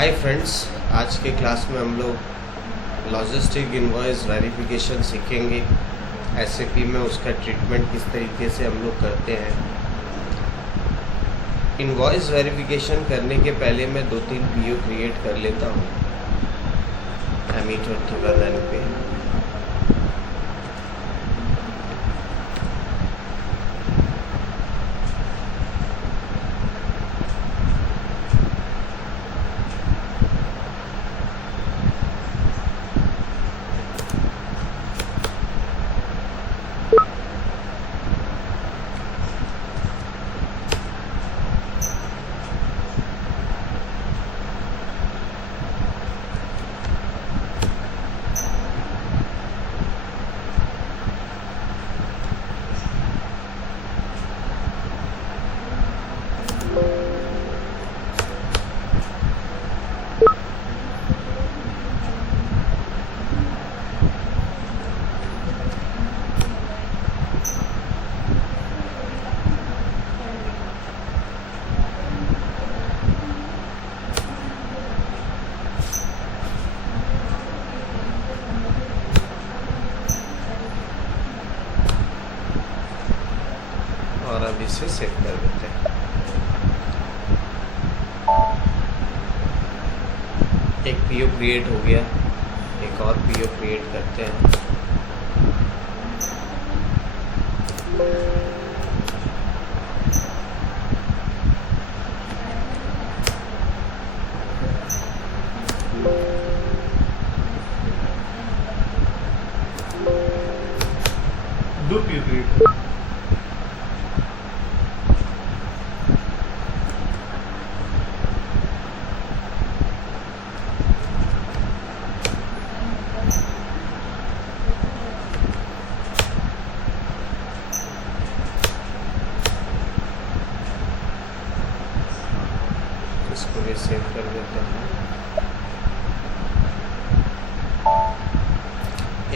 Hi friends, आज के class में हम लोग लॉजिस्टिक इनवॉइस वेरिफिकेशन सीखेंगे। एसएपी में उसका ट्रीटमेंट किस तरीके से हम लोग करते हैं। इनवॉइस वेरिफिकेशन करने के पहले मैं 2-3 पीओ क्रिएट कर लेता हूँ ME21 पे। और अब इसे सेव कर देते हैं। एक पीओ क्रिएट हो गया, एक और पीओ क्रिएट करते हैं। दो पीओ क्रिएट इसको भी सेव कर देते हैं।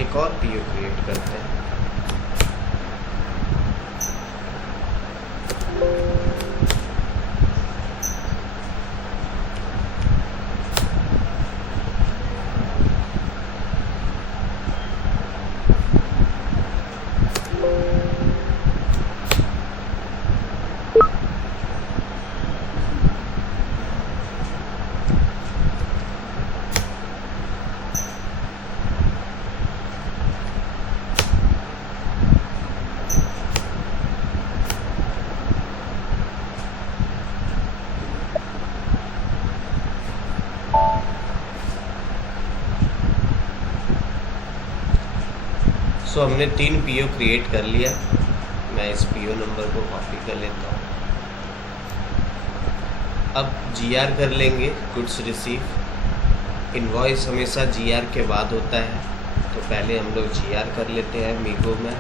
एक और पीओ क्रिएट करते हैं। सो हमने 3 पीओ क्रिएट कर लिया। मैं इस पीओ नंबर को कॉपी कर लेता हूँ। अब जीआर कर लेंगे, गुड्स रिसीव। इनवॉइस हमेशा जीआर के बाद होता है, तो पहले हम लोग जीआर कर लेते हैं मीगो में।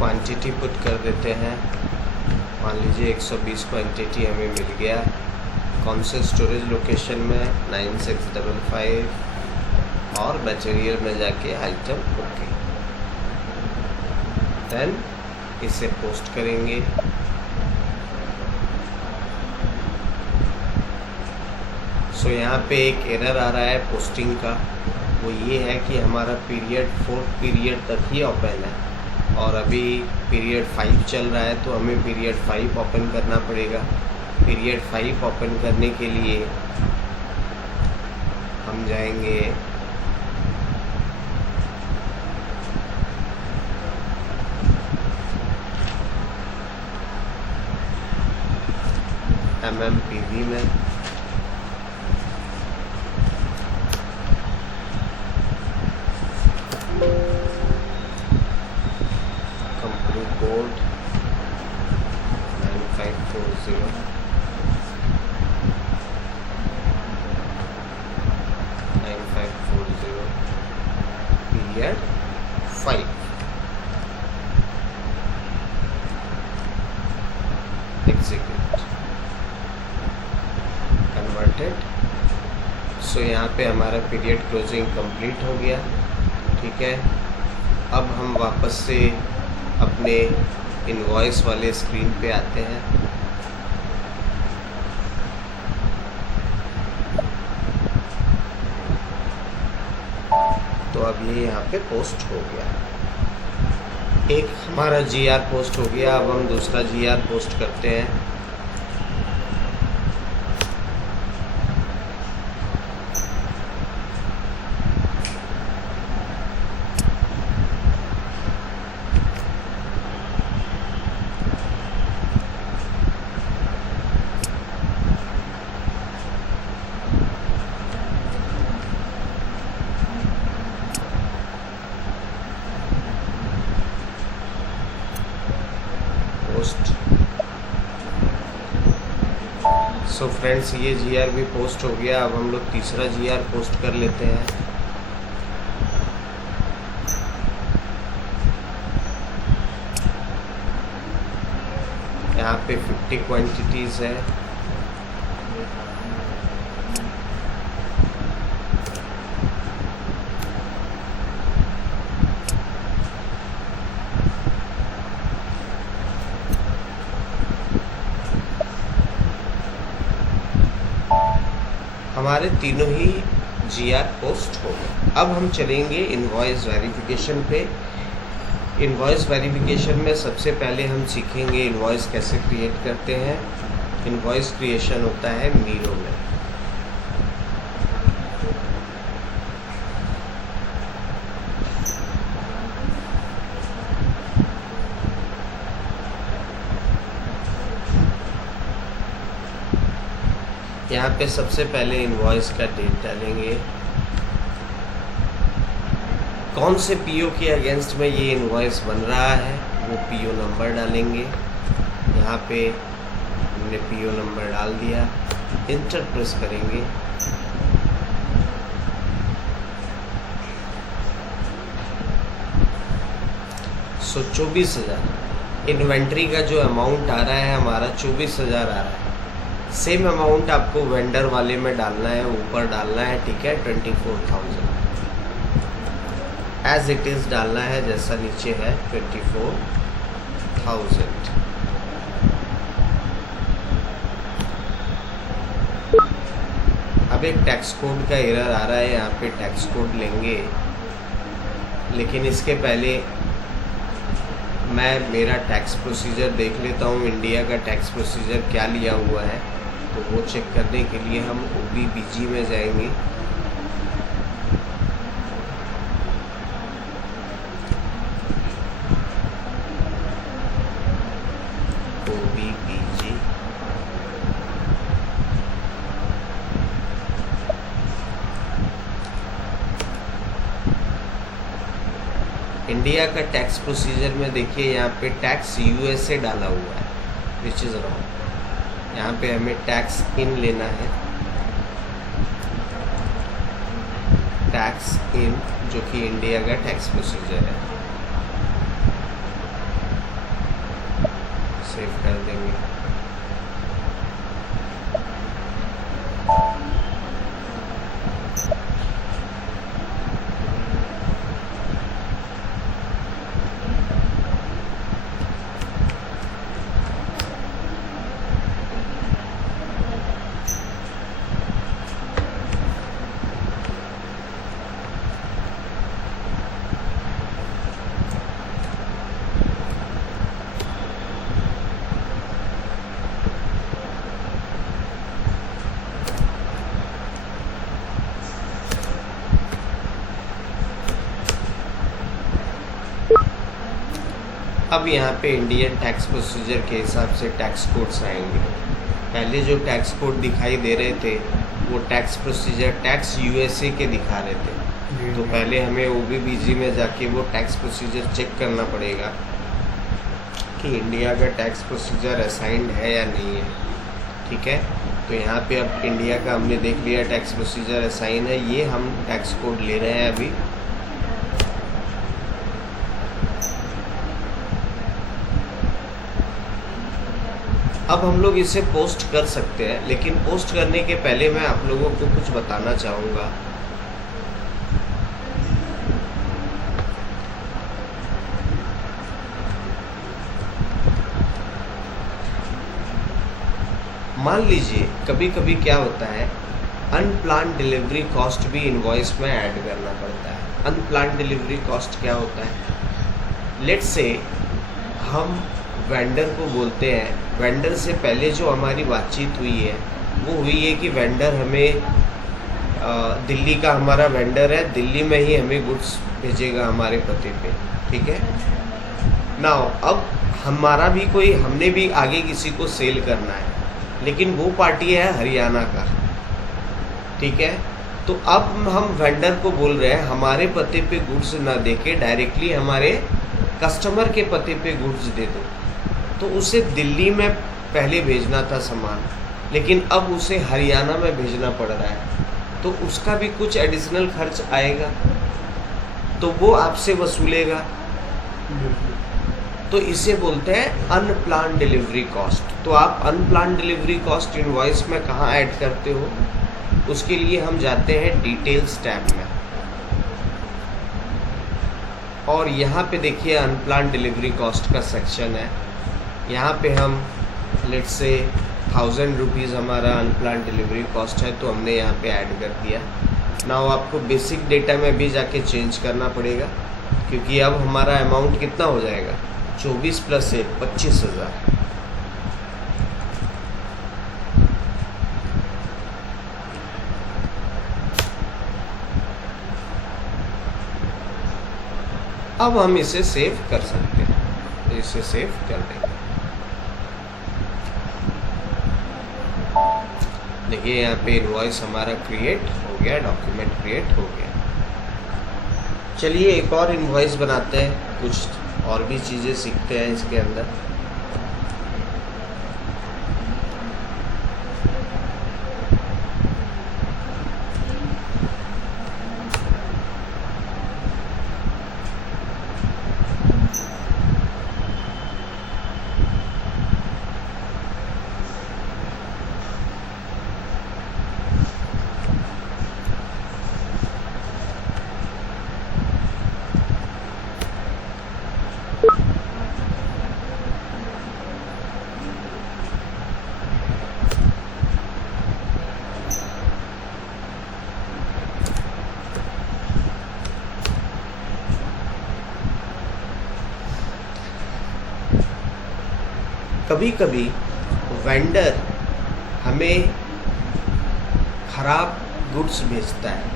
क्वांटिटी पुट कर देते हैं। मान लीजिए 120 क्वांटिटी हमें मिल गया। कौन से स्टोरेज लोकेशन में, 9655 और मटेरियल में जाके आइटम ओके। देन इसे पोस्ट करेंगे। सो यहाँ पे एक एरर आ रहा है पोस्टिंग का। वो ये है कि हमारा पीरियड 4th पीरियड तक ही ओपन है और अभी पीरियड 5 चल रहा है, तो हमें पीरियड 5 ओपन करना पड़ेगा। पीरियड 5 ओपन करने के लिए हम जाएंगे MMPV में। Company code 9540 9540 execute, converted. So यहाँ पे हमारा पीरियड क्लोजिंग कंप्लीट हो गया। ठीक है, अब हम वापस से अपने इनवॉइस वाले स्क्रीन पे आते हैं। तो अब ये यहाँ पे पोस्ट हो गया, एक हमारा जीआर पोस्ट हो गया। अब हम दूसरा जीआर पोस्ट करते हैं। सो फ्रेंड्स, ये जीआर भी पोस्ट हो गया। अब हम लोग तीसरा जीआर पोस्ट कर लेते हैं। यहाँ पे 50 क्वांटिटीज़ है। हमारे तीनों ही जीआर पोस्ट हो गए। अब हम चलेंगे इनवॉइस वेरिफिकेशन पे। इनवॉइस वेरिफिकेशन में सबसे पहले हम सीखेंगे इनवॉइस कैसे क्रिएट करते हैं। इनवॉइस क्रिएशन होता है मीरो में। यहाँ पे सबसे पहले इनवॉइस का डेट डालेंगे, कौन से पीओ के अगेंस्ट में ये इनवॉइस बन रहा है वो पीओ नंबर डालेंगे। यहाँ पे हमने पीओ नंबर डाल दिया, इंटर प्रेस करेंगे। सो 24,000 इन्वेंट्री का जो अमाउंट आ रहा है हमारा 24,000 आ रहा है। सेम अमाउंट आपको वेंडर वाले में डालना है, ऊपर डालना है। ठीक है, 24,000 एज इट इज़ डालना है, जैसा नीचे है 24,000। अब एक टैक्स कोड का एरर आ रहा है, यहाँ पे टैक्स कोड लेंगे, लेकिन इसके पहले मैं मेरा टैक्स प्रोसीजर देख लेता हूँ। इंडिया का टैक्स प्रोसीजर क्या लिया हुआ है, तो वो चेक करने के लिए हम OBBG में जाएंगे। OBBG इंडिया का टैक्स प्रोसीजर में देखिए, यहाँ पे टैक्स USA डाला हुआ है, विच इज़ रॉन्ग। यहाँ पे हमें टैक्स इन लेना है, टैक्स इन, जो कि इंडिया का टैक्स प्रोसीजर है। सेव कर देंगे। अब यहाँ पे इंडियन टैक्स प्रोसीजर के हिसाब से टैक्स कोड्स आएंगे। पहले जो टैक्स कोड दिखाई दे रहे थे वो टैक्स प्रोसीजर टैक्स USA के दिखा रहे थे। तो पहले हमें OBBG में जाके वो टैक्स प्रोसीजर चेक करना पड़ेगा कि इंडिया का टैक्स प्रोसीजर असाइंड है या नहीं है। ठीक है, तो यहाँ पे अब इंडिया का हमने देख लिया टैक्स प्रोसीजर असाइन है। ये हम टैक्स कोड ले रहे हैं अभी। अब हम लोग इसे पोस्ट कर सकते हैं, लेकिन पोस्ट करने के पहले मैं आप लोगों को कुछ बताना चाहूँगा। मान लीजिए कभी कभी क्या होता है, अनप्लान डिलीवरी कॉस्ट भी इनवॉइस में ऐड करना पड़ता है। अनप्लान डिलीवरी कॉस्ट क्या होता है? लेट्स से हम वेंडर को बोलते हैं, वेंडर से पहले जो हमारी बातचीत हुई है वो हुई है कि वेंडर हमें दिल्ली का हमारा वेंडर है, दिल्ली में ही हमें गुड्स भेजेगा हमारे पते पे, ठीक है। नाउ अब हमारा भी कोई, हमने भी आगे किसी को सेल करना है, लेकिन वो पार्टी है हरियाणा का, ठीक है। तो अब हम वेंडर को बोल रहे हैं हमारे पते पे गुड्स ना देके डायरेक्टली हमारे कस्टमर के पते पे गुड्स दे दो। तो उसे दिल्ली में पहले भेजना था सामान, लेकिन अब उसे हरियाणा में भेजना पड़ रहा है, तो उसका भी कुछ एडिशनल खर्च आएगा, तो वो आपसे वसूलेगा। तो इसे बोलते हैं अनप्लान डिलीवरी कॉस्ट। तो आप अनप्लान डिलीवरी कॉस्ट इनवॉइस में कहाँ ऐड करते हो? उसके लिए हम जाते हैं डिटेल्स टैब में, और यहाँ पे देखिए अनप्लान डिलीवरी कॉस्ट का सेक्शन है। यहाँ पे हम लेट्स से 1000 रुपीज़ हमारा अनप्लान डिलीवरी कॉस्ट है, तो हमने यहाँ पे ऐड कर दिया। नाउ आपको बेसिक डेटा में भी जाके चेंज करना पड़ेगा, क्योंकि अब हमारा अमाउंट कितना हो जाएगा, 24 + 1 25,000। अब हम इसे सेव कर सकते हैं, तो इसे सेव कर देंगे। देखिए यहाँ पे इनवॉइस हमारा क्रिएट हो गया, डॉक्यूमेंट क्रिएट हो गया। चलिए एक और इनवॉइस बनाते हैं, कुछ और भी चीज़ें सीखते हैं इसके अंदर। कभी कभी वेंडर हमें ख़राब गुड्स भेजता है।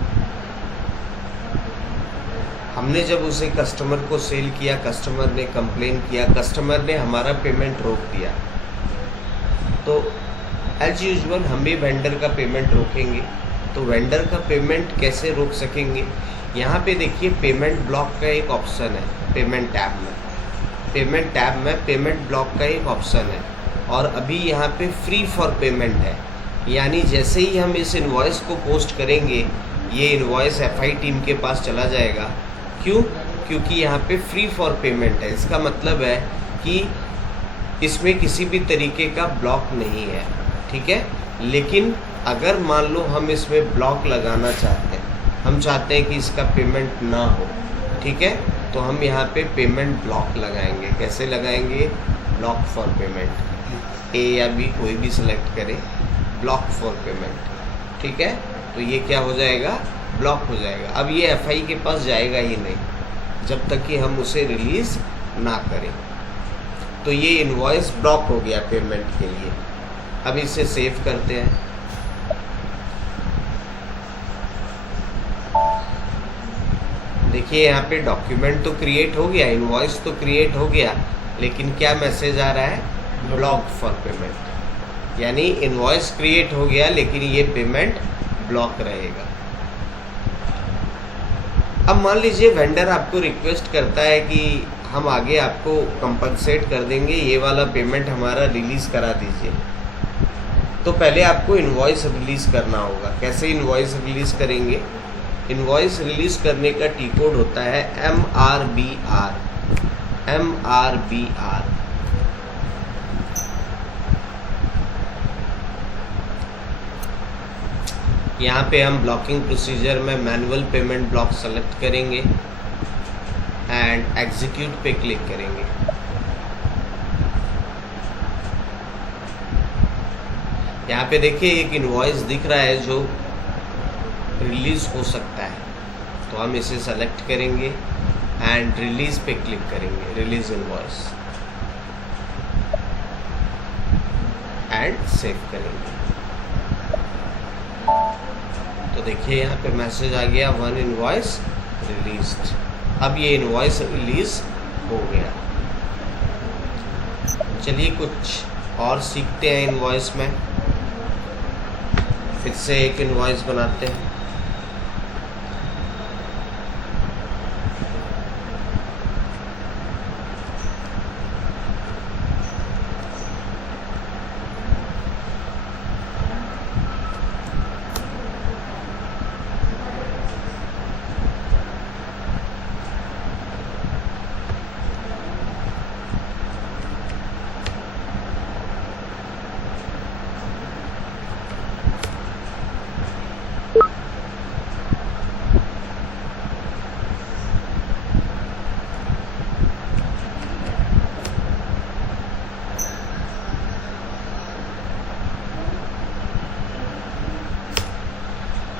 हमने जब उसे कस्टमर को सेल किया, कस्टमर ने कंप्लेन किया, कस्टमर ने हमारा पेमेंट रोक दिया, तो एज यूजुअल हम भी वेंडर का पेमेंट रोकेंगे। तो वेंडर का पेमेंट कैसे रोक सकेंगे? यहाँ पे देखिए पेमेंट ब्लॉक का एक ऑप्शन है, पेमेंट टैब में पेमेंट ब्लॉक का एक ऑप्शन है, और अभी यहाँ पे फ्री फॉर पेमेंट है। यानी जैसे ही हम इस इनवॉइस को पोस्ट करेंगे, ये इनवॉइस FI टीम के पास चला जाएगा। क्यों? क्योंकि यहाँ पे फ्री फॉर पेमेंट है। इसका मतलब है कि इसमें किसी भी तरीके का ब्लॉक नहीं है, ठीक है। लेकिन अगर मान लो हम इसमें ब्लॉक लगाना चाहते हैं, हम चाहते हैं कि इसका पेमेंट ना हो, ठीक है, तो हम यहाँ पे पेमेंट ब्लॉक लगाएंगे। कैसे लगाएंगे? ब्लॉक फॉर पेमेंट, A या B कोई भी सिलेक्ट करें, ब्लॉक फॉर पेमेंट, ठीक है। तो ये क्या हो जाएगा? ब्लॉक हो जाएगा। अब ये FI के पास जाएगा ही नहीं जब तक कि हम उसे रिलीज़ ना करें। तो ये इनवॉइस ब्लॉक हो गया पेमेंट के लिए। अब इसे सेव करते हैं। देखिए यहाँ पे डॉक्यूमेंट तो क्रिएट हो गया, इनवॉइस तो क्रिएट हो गया, लेकिन क्या मैसेज आ रहा है? Block for payment. यानी इनवॉइस क्रिएट हो गया, लेकिन ये पेमेंट ब्लॉक रहेगा। अब मान लीजिए वेंडर आपको रिक्वेस्ट करता है कि हम आगे आपको कंपनसेट कर देंगे, ये वाला पेमेंट हमारा रिलीज़ करा दीजिए। तो पहले आपको इनवॉइस रिलीज़ करना होगा। कैसे इनवॉइस रिलीज़ करेंगे? इनवॉइस रिलीज़ करने का टी कोड होता है MRBR। यहाँ पे हम ब्लॉकिंग प्रोसीजर में मैनुअल पेमेंट ब्लॉक सेलेक्ट करेंगे एंड एग्जीक्यूट पे क्लिक करेंगे। यहाँ पे देखिए एक इनवॉइस दिख रहा है जो रिलीज हो सकता है, तो हम इसे सेलेक्ट करेंगे एंड रिलीज पे क्लिक करेंगे, रिलीज इनवॉइस एंड सेव करेंगे। तो देखिए यहाँ पे मैसेज आ गया 1 इनवॉइस रिलीज्ड। अब ये इनवॉइस रिलीज हो गया। चलिए कुछ और सीखते हैं इनवॉइस में। फिर से एक इनवॉइस बनाते हैं।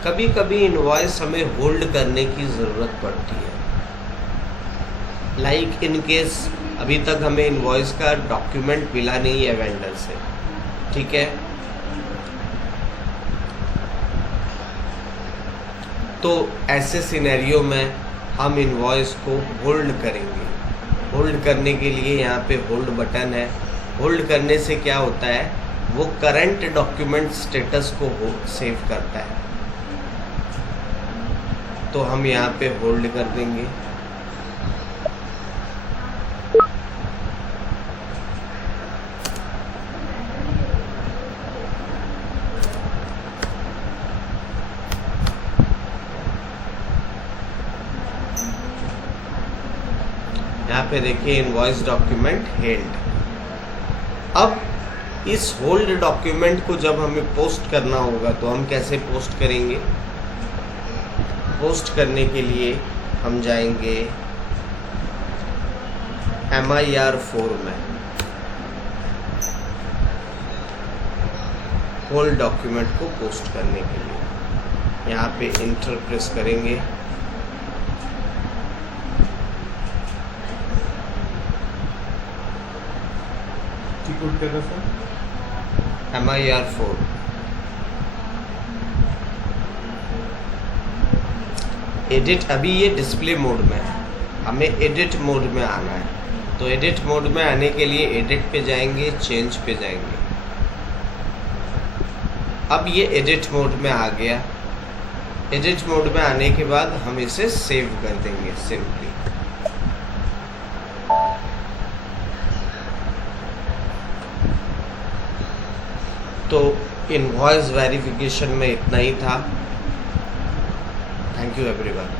कभी कभी इनवॉइस हमें होल्ड करने की ज़रूरत पड़ती है। लाइक इन केस अभी तक हमें इनवॉइस का डॉक्यूमेंट मिला नहीं है वेंडर से, ठीक है, तो ऐसे सिनेरियो में हम इनवॉइस को होल्ड करेंगे। होल्ड करने के लिए यहाँ पे होल्ड बटन है। होल्ड करने से क्या होता है, वो करंट डॉक्यूमेंट स्टेटस को सेव करता है, तो हम यहाँ पे होल्ड कर देंगे। यहाँ पे देखिए इनवॉइस डॉक्यूमेंट हेल्ड। अब इस होल्ड डॉक्यूमेंट को जब हमें पोस्ट करना होगा तो हम कैसे पोस्ट करेंगे। पोस्ट करने के लिए हम जाएंगे MIR4 में, होल्ड डॉक्यूमेंट को पोस्ट करने के लिए यहाँ पे इंटर प्रेस करेंगे। कोड क्या था सर? MIR4। एडिट, अभी ये डिस्प्ले मोड में है, हमें एडिट मोड में आना है। तो एडिट मोड में आने के लिए एडिट पे जाएंगे, चेंज पे जाएंगे। अब ये एडिट मोड में आ गया। एडिट मोड में आने के बाद हम इसे सेव कर देंगे सिंपली। तो इनवॉइस वेरिफिकेशन में इतना ही था। Thank you everyone.